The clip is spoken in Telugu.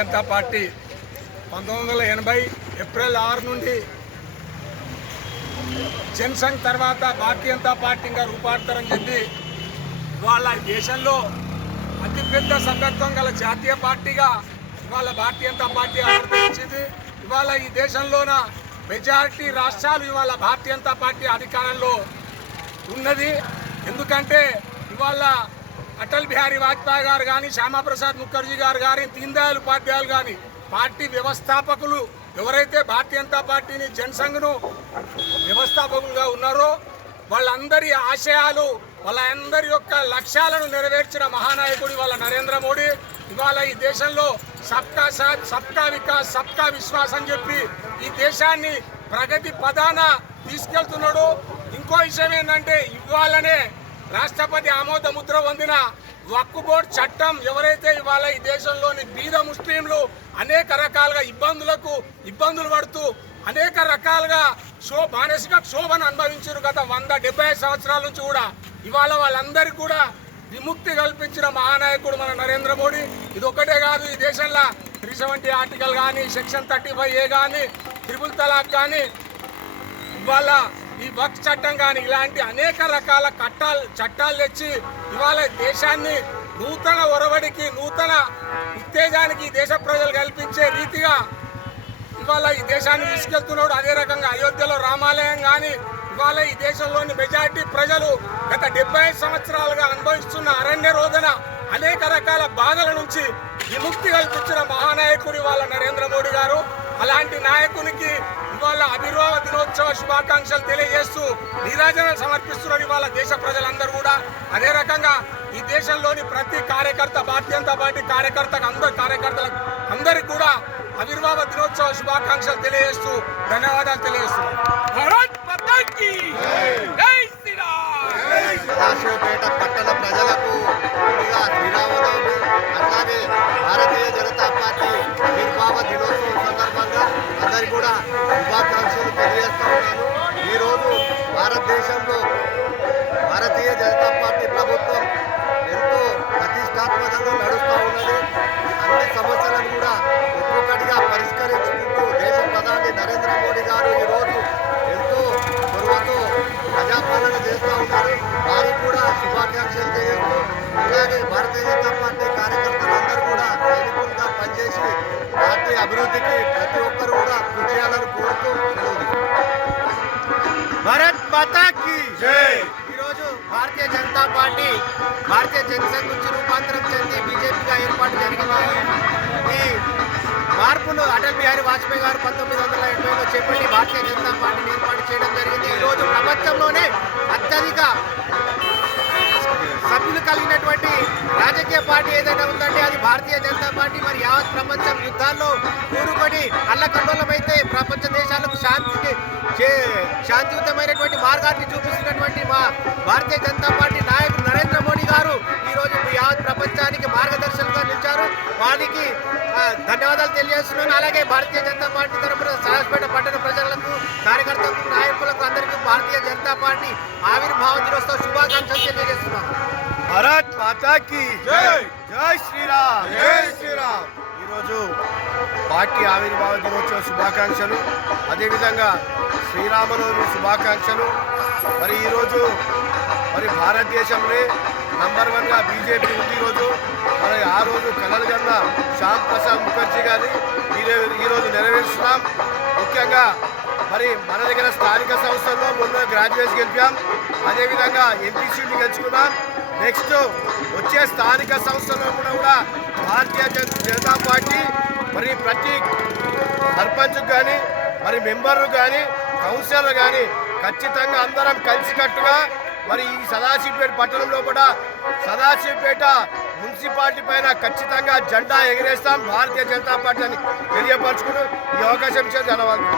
జనతా పార్టీ 1980 ఏప్రిల్ 6 నుండి జనసంఘ్ తర్వాత భారతీయ జనతా పార్టీగా రూపాంతరం చెంది ఇవాళ దేశంలో అతిపెద్ద సభ్యత్వం గల జాతీయ పార్టీగా ఇవాళ భారతీయ జనతా పార్టీ ఆవిర్భవించింది. ఇవాళ ఈ దేశంలోన మెజారిటీ రాష్ట్రాలు ఇవాళ భారతీయ జనతా పార్టీ అధికారంలో ఉన్నది. ఎందుకంటే ఇవాళ అటల్ బిహారీ వాజ్పేయి గారు కానీ, శ్యామాప్రసాద్ ముఖర్జీ గారు కానీ, దీన్ దయాళ్ ఉపాధ్యాయులు కానీ పార్టీ వ్యవస్థాపకులు ఎవరైతే భారతీయ జనతా పార్టీని జనసంఘ్ను వ్యవస్థాపకులుగా ఉన్నారో వాళ్ళందరి ఆశయాలు, వాళ్ళందరి యొక్క లక్ష్యాలను నెరవేర్చిన మహానాయకుడు ఇవాళ నరేంద్ర మోడీ. ఇవాళ ఈ దేశంలో సబ్కా సాథ్, సబ్కా వికాస్, సబ్కా విశ్వాస్ అని చెప్పి ఈ దేశాన్ని ప్రగతి పదాన తీసుకెళ్తున్నాడు. ఇంకో విషయం ఏంటంటే ఇవాళనే రాష్ట్రపతి ఆమోద ముద్ర పొందిన వక్ఫ్ బోర్డు చట్టం ఎవరైతే ఇవాళ ఈ దేశంలోని బీద ముస్లింలు అనేక రకాలుగా ఇబ్బందులు పడుతూ అనేక రకాలుగా మానసిక క్షోభను అనుభవించారు గత 175 సంవత్సరాల నుంచి కూడా. ఇవాళ వాళ్ళందరికీ కూడా విముక్తి కల్పించిన మహానాయకుడు మన నరేంద్ర మోడీ. ఇది ఒకటే కాదు, ఈ దేశంలో 370 ఆర్టికల్ కానీ, సెక్షన్ 35A కానీ, ట్రిపుల్ తలాక్ కానీ, ఇవాళ ఈ వక్ఫ్ చట్టం కానీ ఇలాంటి అనేక రకాల చట్టాలు తెచ్చి ఇవాళ దేశాన్ని నూతన ఒరవడికి, నూతన ఉత్తేజానికి దేశ ప్రజలు కల్పించే రీతిగా ఇవాళ ఈ దేశాన్ని తీసుకెళ్తున్నాడు. అదే రకంగా అయోధ్యలో రామాలయం కానీ, ఇవాళ ఈ దేశంలోని మెజారిటీ ప్రజలు గత 75 సంవత్సరాలుగా అనుభవిస్తున్న అరణ్య రోదన, అనేక రకాల బాధల నుంచి విముక్తి కల్పించిన మహానాయకుడు ఇవాళ నరేంద్ర మోడీ గారు. అలాంటి నాయకునికి ఇవాళ ఆవిర్భావ దినోత్సవ శుభాకాంక్షలు తెలియజేస్తూ నీరాజనాలు సమర్పిస్తున్నారు ఇవాళ దేశ ప్రజలందరూ కూడా. అదే రకంగా ఈ దేశంలోని ప్రతి కార్యకర్త, భారతీయ జనతా పార్టీ కార్యకర్తలకు అందరికీ కూడా ఆవిర్భావ దినోత్సవ శుభాకాంక్షలు తెలియజేస్తూ ధన్యవాదాలు తెలియజేస్తున్నారు. కాశీపేట పట్టణ ప్రజలకు శ్రీరామనవమి అట్లాగే భారతీయ జనతా పార్టీ ఆవిర్భావ దినోత్సవం సందర్భంగా అందరికీ కూడా శుభాకాంక్షలు తెలియజేస్తూ ఉన్నాను. ఈరోజు భారతదేశంలో భారతీయ జనతా పార్టీ ప్రభుత్వం ఎంతో ప్రతిష్టాత్మకంగా నడుస్తూ ఉన్నది. అన్ని సమస్యలను కూడా ఒక్కొక్కటిగా పరిష్కరించుకుంటూ దేశ ప్రధాని నరేంద్ర మోడీ గారు ఈరోజు ఎంతో చొరవతో ప్రజాపాలన చేస్తూ ఉన్నారు. వారికి కూడా శుభాకాంక్షలు తెలియజేస్తూ అలాగే భారతీయ జనతా పార్టీ కార్యకర్తలందరూ కూడా సైనికులుగా పనిచేసి పార్టీ అభివృద్ధికి ప్రతి ఒక్కరు కూడా కృషి చేయాలని కోరుతూ భారత్ మాతా కీ జై. ఈరోజు భారతీయ జనతా పార్టీ భారతీయ జనసంఘ్ నుంచి రూపాంతరం చెంది బీజేపీగా ఏర్పాటు జరిగింది. ఈ మార్పును అటల్ బిహారీ వాజ్పేయి గారు 1980లో చేపట్టి భారతీయ జనతా పార్టీని ఏర్పాటు చేయడం జరిగింది. ఈరోజు ప్రపంచంలోనే అత్యధిక సభ్యులు కలిగినటువంటి రాజకీయ పార్టీ ఏదైనా ఉందంటే అది భారతీయ జనతా పార్టీ. మరి యావత్ ప్రపంచం యుద్ధాల్లో కూరుకొని అల్లకల్లోలమైతే ప్రపంచ దేశాలకు శాంతియుతమైనటువంటి మార్గాన్ని చూపిస్తున్నటువంటి మా భారతీయ జనతా పార్టీ నాయకుడు నరేంద్ర మోడీ గారు ఈరోజు యావత్ ప్రపంచానికి మార్గదర్శకులుగా నిలిచారు. వారికి ధన్యవాదాలు తెలియజేస్తున్నాను. అలాగే భారతీయ జనతా పార్టీ తరఫున సాహస్పేట పట్టణ ప్రజలకు, కార్యకర్తలకు, నాయకులకు అందరికీ భారతీయ జనతా పార్టీ ఆవిర్భావ దినోత్సవ శుభాకాంక్షలు తెలియజేస్తున్నాను. భారత్ మాతా కీ జై. జై శ్రీరామ్. జై శ్రీరామ్. ఈరోజు పార్టీ ఆవిర్భావ దినోత్సవ శుభాకాంక్షలు, అదేవిధంగా శ్రీరామనవమి శుభాకాంక్షలు. మరి ఈరోజు భారతదేశంలో నంబర్ 1గా బీజేపీ ఉంది. మరి ఆ రోజు కలలు కన్నా శ్యామ్ ప్రసాద్ ముఖర్జీ గారిని ఈరోజు నెరవేరుస్తున్నాం. ముఖ్యంగా మరి మన దగ్గర స్థానిక సంస్థల్లో మొన్న గ్రాడ్యుయేట్స్ గెలిపాం, అదేవిధంగా ఎంపీ సీట్లు గెలుచుకున్నాం. నెక్స్ట్ వచ్చే స్థానిక సంస్థల్లో కూడా భారతీయ జనతా పార్టీ మరి ప్రతి సర్పంచ్కి కానీ, మరి మెంబర్లు కానీ, కౌన్సిలర్లు కానీ ఖచ్చితంగా అందరం కలిసికట్టుగా మరి ఈ సదాశివపేట పట్టణంలో కూడా సదాశివపేట మున్సిపాలిటీ పైన ఖచ్చితంగా జెండా ఎగిరేస్తాం భారతీయ జనతా పార్టీ అని తెలియపరచుకుంటూ ఈ అవకాశం ఇచ్చే ధన్యవాదాలు.